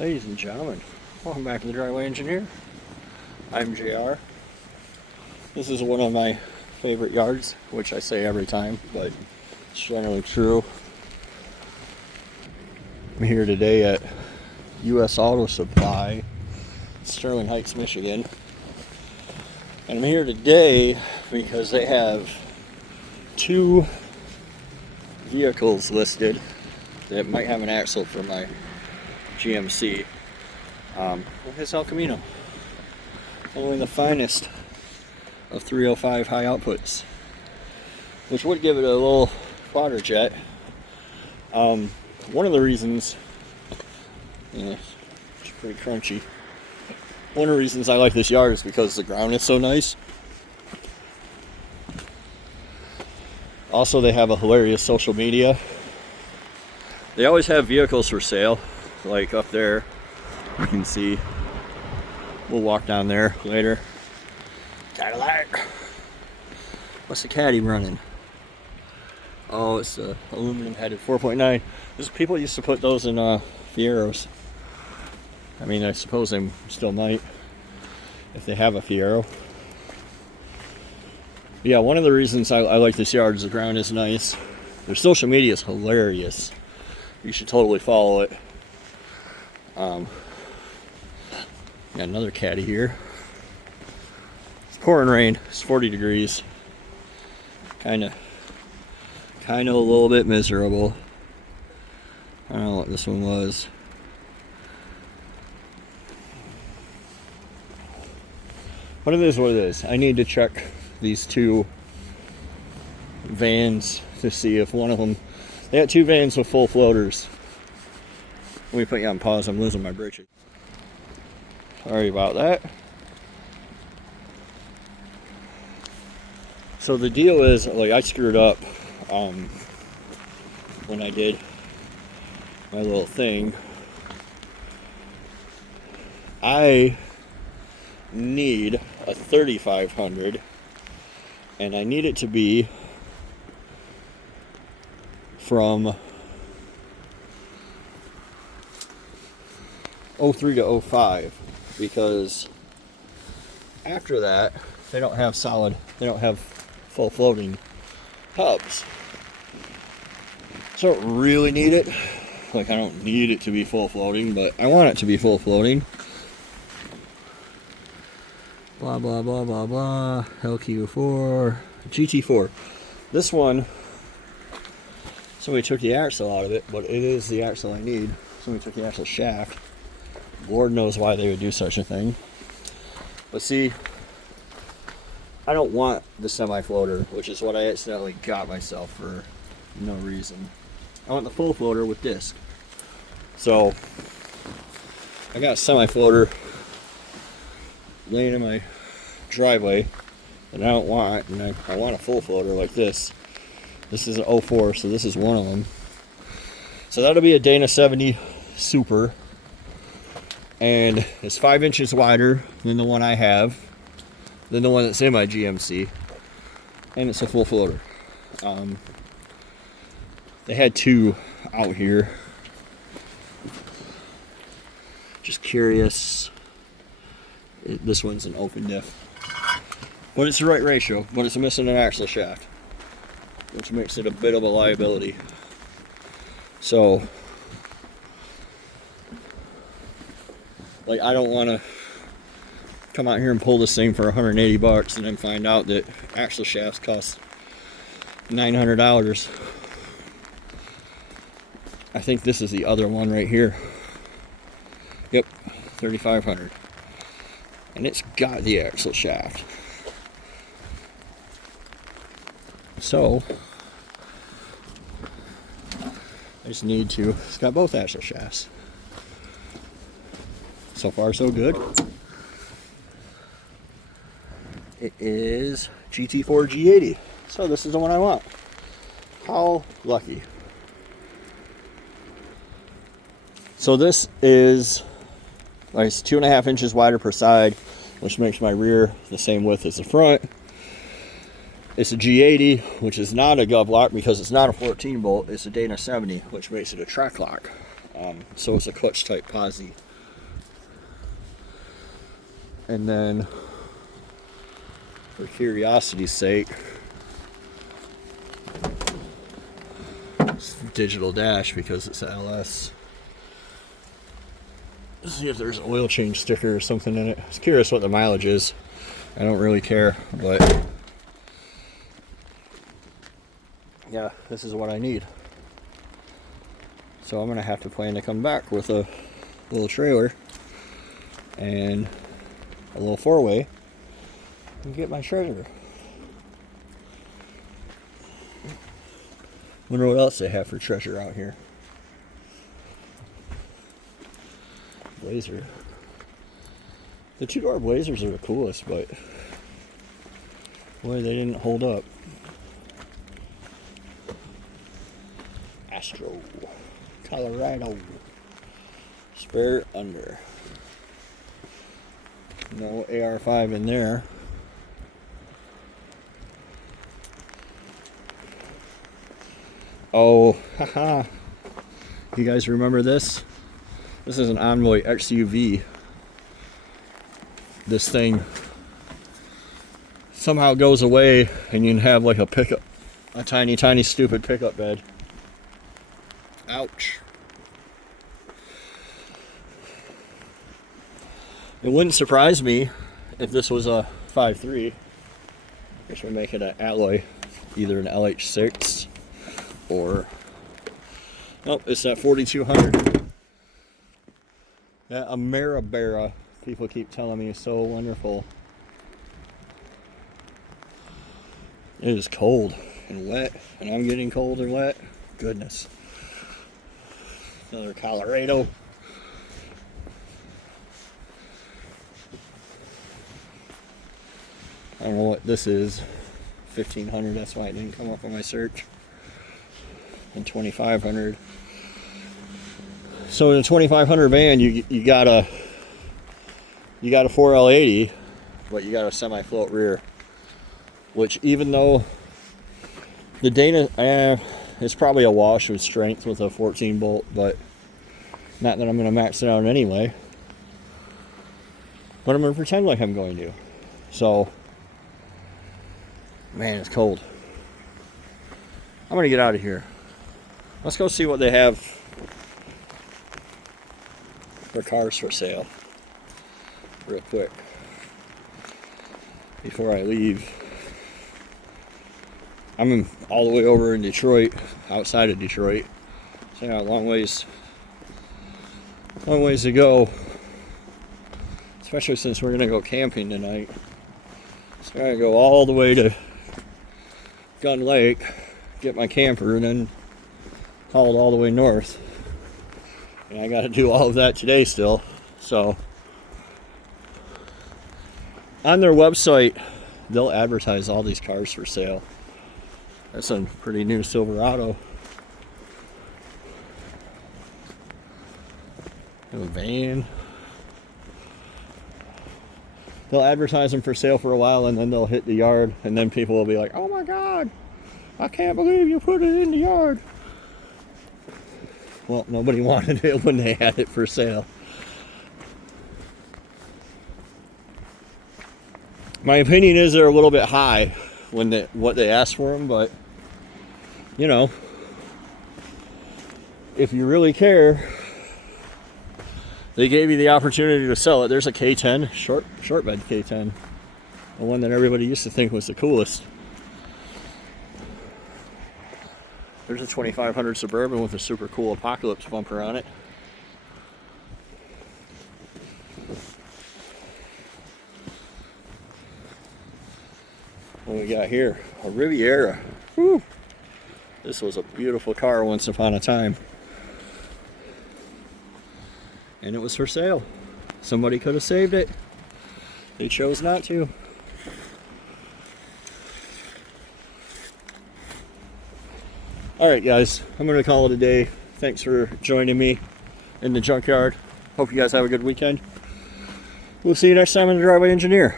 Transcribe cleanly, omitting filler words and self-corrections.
Ladies and gentlemen, welcome back to the Driveway Engineer. I'm JR. This is one of my favorite yards, which I say every time, but it's generally true. I'm here today at U.S. Auto Supply, Sterling Heights, Michigan. And I'm here today because they have two vehicles listed that might have an axle for my GMC. It's El Camino. Only the finest of 305 high outputs, which would give it a little quadra jet. One of the reasons, it's pretty crunchy. One of the reasons I like this yard is because the ground is so nice. Also, they have a hilarious social media. They always have vehicles for sale, like up there. You can see. We'll walk down there later. Cadillac. What's the caddy running? Oh, it's a aluminum headed 4.9. People used to put those in Fieros. I mean, I suppose they still might if they have a Fiero. Yeah, one of the reasons I like this yard is the ground is nice. Their social media is hilarious. You should totally follow it. Got another caddy here. It's pouring rain. It's 40 degrees. Kind of a little bit miserable. I don't know what this one was. But it is what it is. I need to check these two vans to see if one of them. They got two vans with full floaters. Let me put you on pause. I'm losing my britches. Sorry about that. So the deal is, like, I screwed up when I did my little thing. I need a 3500, and I need it to be from 03 to 05, because after that they don't have full floating hubs. So I don't really need it. Like, I don't need it to be full floating, but I want it to be full floating. Blah blah blah blah blah. LQ4 GT4. This one, somebody took the axle out of it, but it is the axle I need. Somebody took the axle shaft. Lord knows why they would do such a thing. But see, I don't want the semi-floater, which is what I accidentally got myself for no reason. I want the full floater with disc. So I got a semi-floater laying in my driveway that I don't want, and I want a full floater like this. This is an 04, so this is one of them. So that'll be a Dana 70 Super, and it's 5 inches wider than the one I have, than the one that's in my GMC, and it's a full floater. They had two out here. Just curious. This one's an open diff, but it's the right ratio, but it's missing an axle shaft, which makes it a bit of a liability. So, like, I don't want to come out here and pull this thing for $180 and then find out that axle shafts cost $900. I think this is the other one right here. Yep, $3,500. And it's got the axle shaft. So I just need to, it's got both axle shafts. So far so good. It is GT4 G80. So this is the one I want. How lucky. So this is, like, it's 2.5 inches wider per side, which makes my rear the same width as the front. It's a G80, which is not a gov lock because it's not a 14 bolt. It's a Dana 70, which makes it a track lock. So it's a clutch type posi. And then, for curiosity's sake, it's digital dash because it's a LS. Let's see if there's an oil change sticker or something in it. I was curious what the mileage is. I don't really care, but yeah, this is what I need. So I'm gonna have to plan to come back with a little trailer and a little four-way and get my treasure. Wonder what else they have for treasure out here. Blazer. The two-door Blazers are the coolest, but boy, they didn't hold up. Astro, Colorado, spare under. No AR5 in there. Oh, haha. You guys remember this? This is an Envoy XUV. This thing somehow goes away and you can have like a pickup, a tiny, tiny, stupid pickup bed. Ouch. It wouldn't surprise me if this was a 5.3. I guess we make it an alloy, either an LH6 or, oh, it's that 4200. That Ameribera, people keep telling me is so wonderful. It is cold and wet, and I'm getting cold and wet. Goodness. Another Colorado. I don't know what this is. 1500, that's why it didn't come up on my search. And 2500. So in a 2500 van, you got a 4L80, but you got a semi-float rear. Which, even though the Dana is probably a wash with strength with a 14 bolt, but not that I'm going to max it out anyway. But I'm going to pretend like I'm going to. So, man, it's cold. I'm going to get out of here. Let's go see what they have for cars for sale real quick before I leave. I'm all the way over in Detroit, outside of Detroit. So yeah, long ways to go. Especially since we're gonna go camping tonight. So I gotta go all the way to Gun Lake, get my camper, and then haul it all the way north. And I gotta do all of that today still. So on their website, they'll advertise all these cars for sale. That's a pretty new Silverado. A van. They'll advertise them for sale for a while, and then they'll hit the yard, and then people will be like, "Oh my God, I can't believe you put it in the yard." Well, nobody wanted it when they had it for sale. My opinion is they're a little bit high when what they ask for them, but you know, if you really care, they gave you the opportunity to sell it. There's a K10, short bed K10, the one that everybody used to think was the coolest. There's a 2500 Suburban with a super cool Apocalypse bumper on it. What we got here? A Riviera. Whew. This was a beautiful car once upon a time. And it was for sale. Somebody could have saved it. They chose not to. Alright guys, I'm going to call it a day. Thanks for joining me in the junkyard. Hope you guys have a good weekend. We'll see you next time on the Driveway Engineer.